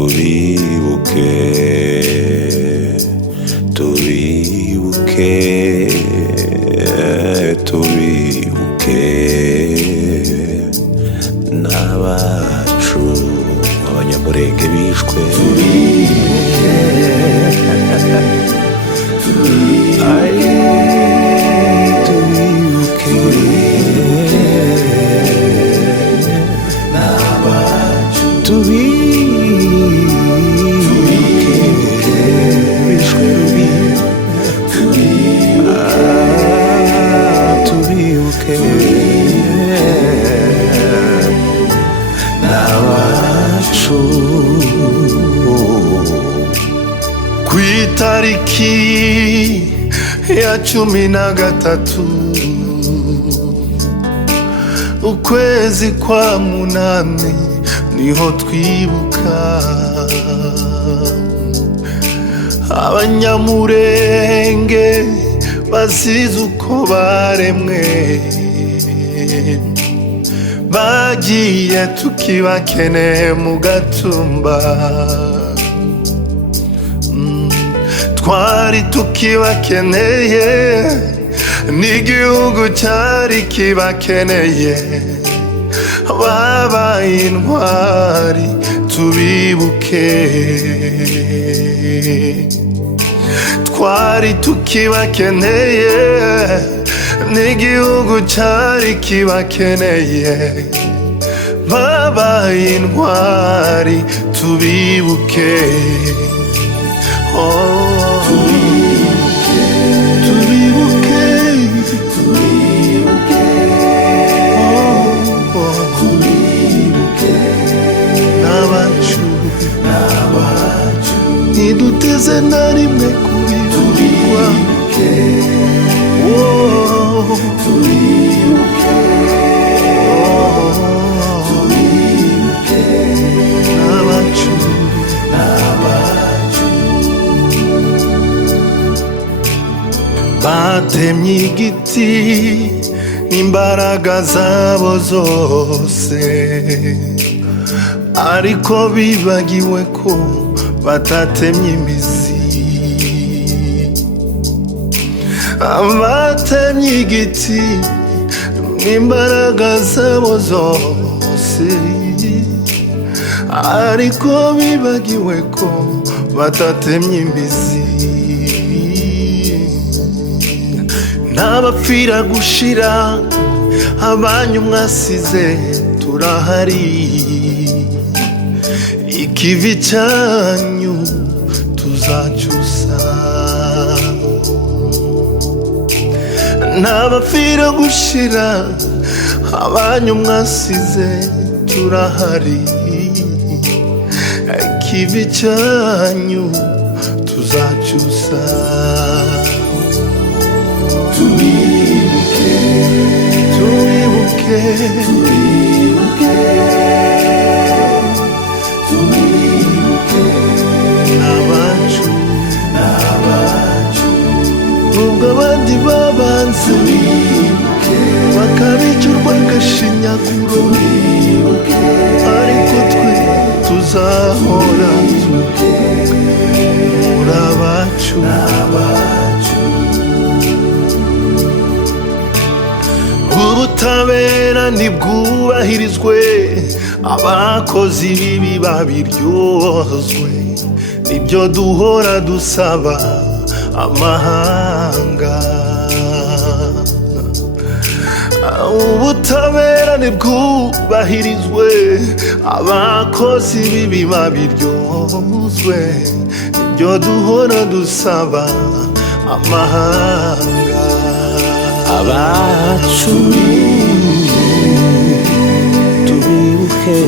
Turibuke, turibuke, turibuke n'abacu abanyamurenge bishwe. Turibuke, n'abacu Kwitariki ya 13 ukwezi kwa munani niho twibuka abanyamurenge basize uko baremwe, bagiye tukibakeneye mu Gatumba. Twari tukibakeneye, n'igihugu cyari kibakeneye, babaye intwari tubibuke. Twari tukibakeneye, n'igihugu cyari kibakeneye, babaye intwari tubibuke. Ntiduteze na rimwe kubibukwa. N'abacu batemye igiti n'imbaraga zabo zose, ariko bibagiwe ko batatemye imizi. Abatemye igiti n'imbaraga zabo zose, ariko bibagiwe ko batatemye imizi. Ntabapfira gushira, abanyu mwasize turahari, ikivi cyanyu tuzacyusa. Ntabapfira gushira, abanyu mwasize turahari, ikivi cyanyu tuzacyusa. Turibuke, turibuke, turibuke, turibuke n'abacu, n'abacu. Nubwo abandi babanze bakabicurwa agashinyaguro, ariko twe tuzahora muri abacu, n'abacu. Ubutabera ntibwubahirizwe, abakozi b'ibibi babiryozwe, nibyo duhora dusaba amahanga. Ubutabera ntibwubahirizwe, abakozi b'ibibi babiryozwe, nibyo duhora dusaba amahanga. Abacu tubibuke.